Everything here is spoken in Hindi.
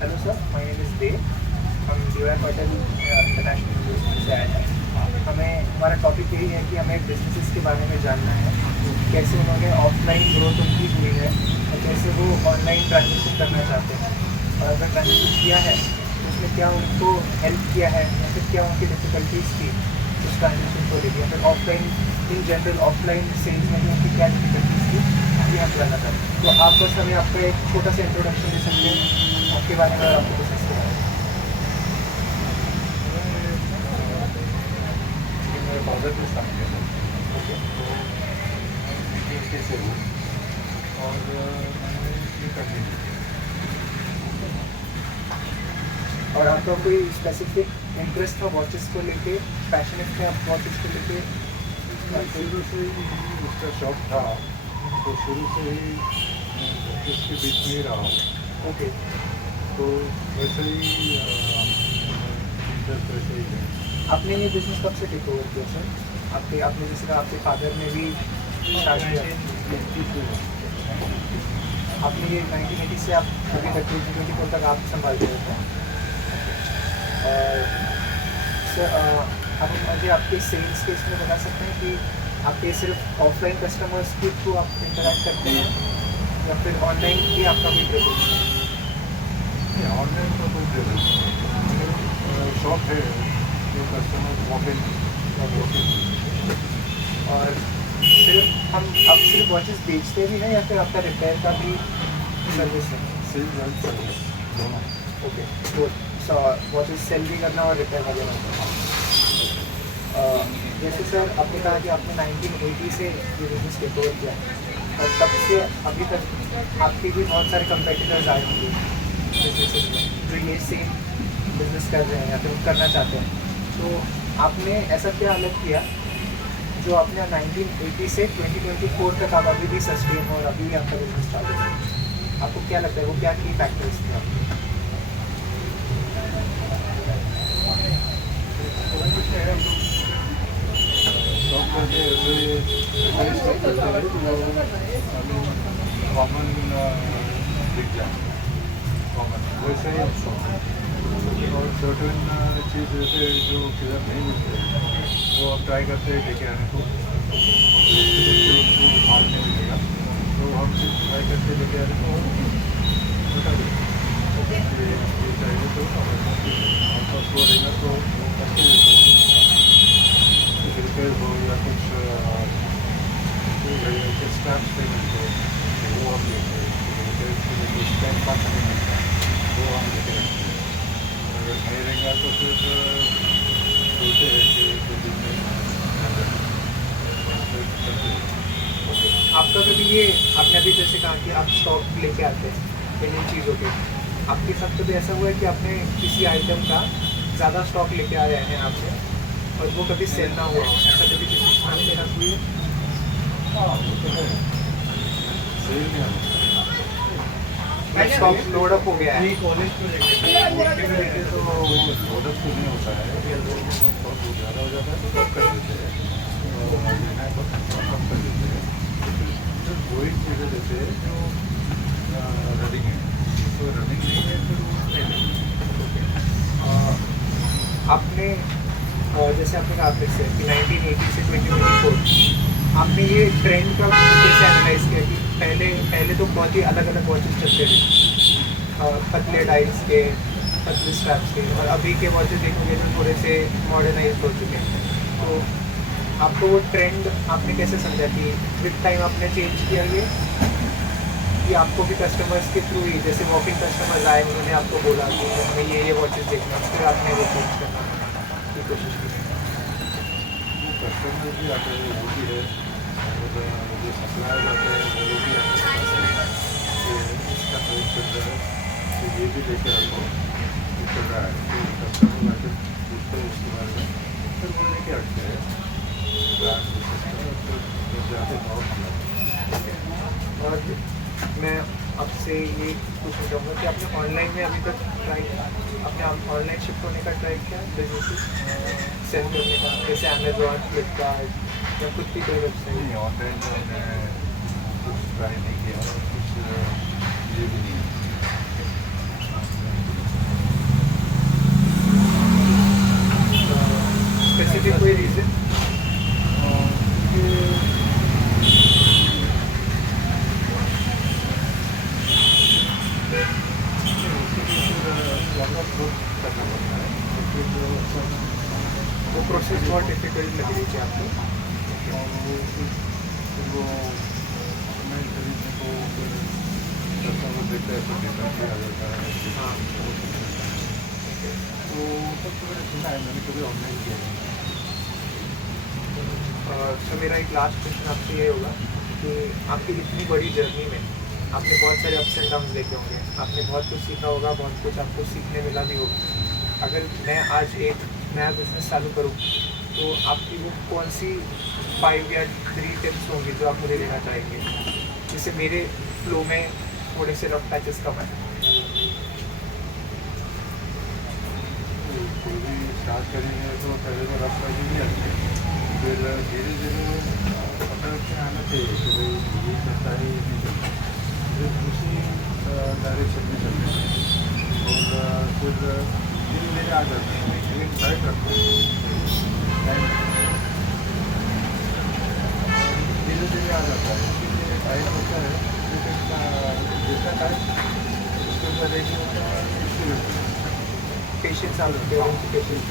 Hello sir, my name is Dev. हम DY पाटिल इंटरनेशनल यूनिवर्सिटी से आए हैं। हमें हमारा टॉपिक यही है कि हमें बिजनेसेस के बारे में जानना है, कैसे उन्होंने ऑफलाइन ग्रोथ उनकी हुई है और कैसे वो ऑनलाइन ट्रांजेक्शन करना चाहते हैं, और अगर ट्रांजेक्शन किया है तो उसमें क्या उनको हेल्प किया है या फिर क्या उनकी डिफ़िकल्टीज थी उस ट्रांजेक्शन को लेकर, या फिर offline in general offline sales में भी उनकी क्या डिफ़िकल्टीज थी, ये हम जानना चाहते हैं। तो आप बस हमें आपका एक छोटा सा इंट्रोडक्शन दे सकते हैं आपके बारे में और आपको बिजनेस के बारे में। ये मेरे फादर ने स्टार्ट किया था। ओके। तो मैं 1980 से हूँ और मैंने ये कंटिन्यू किया। और आपका कोई स्पेसिफिक इंटरेस्ट था वॉचेस को लेके, पैशनेट थे आप वॉचेस को लेके? मैं शुरू से ही उसका शौक था, तो शुरू से ही इसके बीच में ही रहा हूँ। ओके। तो वैसे ही इंटरेस्ट वैसे ही है। आपने ये बिजनेस कब से टेक ओवर किया सर? आपने जैसे कहा आपके फादर ने भी स्टार्ट किया, 1980 से आपने ये 1980 से आप अभी तक 2024 तक आप संभाल रहे थे। और सर आप मुझे आपके सेल्स के इसमें बता सकते हैं कि आपके सिर्फ ऑफलाइन कस्टमर्स के थ्रू आप इंटरेक्ट करते हैं या फिर ऑनलाइन भी आपका भी प्रेजेंस है? ऑनलाइन का कोई प्रेजेंस नहीं, शॉप है जो कस्टमर वॉक इन और सिर्फ आप सिर्फ वॉचेस बेचते भी हैं या फिर आपका रिपेयर का भी सर्विस है? सेल्स एंड सर्विस दोनों। ओके, तो वॉचेस सेल भी करना और रिपेयर वगैरह करना। जैसे सर आपने कहा कि आपने 1980 से ये बिजनेस टेक ओवर किया और तब से अभी तक आपके भी बहुत सारे कंपेटिटर्स आए होंगे बिजनेसेस में जो ये सेम बिजनेस कर रहे हैं या फिर करना चाहते हैं। तो आपने ऐसा क्या अलग किया जो आपने 1980 से 2024 तक आप अभी भी सस्टेन हो और अभी भी आपका बिजनेस चालू है? आपको क्या लगता है वो क्या की फैक्टर्स थे आपके? शॉप करते ऐसे स्टॉप करते हैं जो कॉमन दिख जाए, कॉमन वैसे ही शॉप है। और सर्टन चीज़ जैसे जो किधर नहीं मिलते वो हम ट्राई करते हैं लेके आने को, उसको माल नहीं मिलेगा तो हम ट्राई करते लेके आने को बता देते ये चाहिए तो आपका वो रहेगा तो अच्छे कुछ रिपेयर हो या कुछ स्टैम्प नहीं मिलते वो हम लेते हैं, रिपेयर के लिए कुछ स्टैम्प पास नहीं मिलता वो हम लेके रखते हैं। अगर नहीं रहेगा तो फिर बोलते हैं कि दो दिन में आपका कभी ये आपने अभी जैसे कहा कि आप स्टॉक लेके आते हैं इन चीज़ों के, आपके साथ कभी ऐसा हुआ है कि आपने किसी आइटम का ज़्यादा स्टॉक लेके आ रहे हैं आपने और वो कभी सेल ना हुआ हो, ऐसा कभी किसी स्थान के साथ हुई है? हाँ वो तो है, सेल नहीं होता स्टॉक लोड अप हो गया है? कॉलेज प्रोजेक्ट तो प्रोडक्ट तो नहीं होता है, बहुत ज़्यादा हो जाता है तो कम कर देते हैं, और लेना है बहुत कम कर देते हैं। तो वही चीज़ें देते हैं जो रनिंग है, तो रनिंग नहीं है तो नहीं देते। आपने जैसे आपने कहा फिर से कि 1980 से 2024 आपने ये ट्रेंड का कैसे एनालाइज किया कि पहले तो बहुत ही अलग अलग वॉचेस चलते थे, पतले डाइल्स के, पतले स्ट्रैप्स के, और अभी के वॉचेस देखोगे तो थोड़े से मॉडर्नाइज हो चुके हैं। तो आपको वो ट्रेंड आपने कैसे समझा कि विद टाइम आपने चेंज किया ये, कि आपको भी कस्टमर्स के थ्रू ही जैसे वॉकिंग कस्टमर्स आए उन्होंने आपको बोला कि हमें ये वॉचेस देखना, फिर आपने वो चेंज करना की कोशिश की? कस्टमर भी आते हैं वो भी है, और जो सप्लायर आते हैं वो भी आते हैं कि इसका ट्रेंड चल रहा है तो ये भी लेके रखो, ये चल रहा है, तो कस्टमर आके पूछते हैं उसके बारे में, फिर वो लेके रखते हैं ब्रांड फिर जाते बहुत। और मैं आपसे ये पूछना चाहूँगा कि आपने ऑनलाइन में अभी तक ट्राई आपने ऑनलाइन शिफ्ट होने का ट्राई किया, बिजनेस सेल करने का, जैसे अमेजोन, फ्लिपकार्ट या खुद की कोई वेबसाइट? नहीं, ऑनलाइन में हमने कुछ ट्राई नहीं किया और कुछ ये भी नहीं खुद करना पड़ता है तो फिर वो प्रोसेस बहुत डिफिकल्ट लग रही थी आपको? और वो फिर वो मैं खरीदने को फिर कस्टमर देता है तो डिफरेंट भी आ जाता है हाँ। तो सब तो मैंने सुना है, मैंने कभी ऑनलाइन किया नहीं। तो मेरा एक लास्ट क्वेश्चन आपसे ये होगा कि आपकी इतनी बड़ी जर्नी में आपने बहुत सारे अप्स एंड डाउन्स देखे होंगे, आपने बहुत कुछ सीखा होगा, बहुत कुछ आपको सीखने मिला भी होगा। अगर मैं आज एक नया बिजनेस चालू करूँ तो आपकी वो कौन सी 5 या 3 टिप्स होंगी जो आप मुझे देना चाहेंगे, जिससे मेरे फ्लो में थोड़े से रफ पैचेस कम आए? कोई भी स्टार्ट करेंगे तो पहले तो रफ लगेगी अच्छी, फिर धीरे धीरे अपने आना चाहिए कि भाई ये चलता है ये नहीं चलता, फिर उसी डायरेक्शन में चलते हैं और फिर धीरे धीरे आ जाते हैं, लेकिन ट्राई करते हैं टाइम धीरे धीरे आ जाता है, इसलिए टाइम होता है लेकिन जितना टाइम उसके ऊपर एक होता है एक्सपीरियंस। पेशेंस आप लोग पेशेंस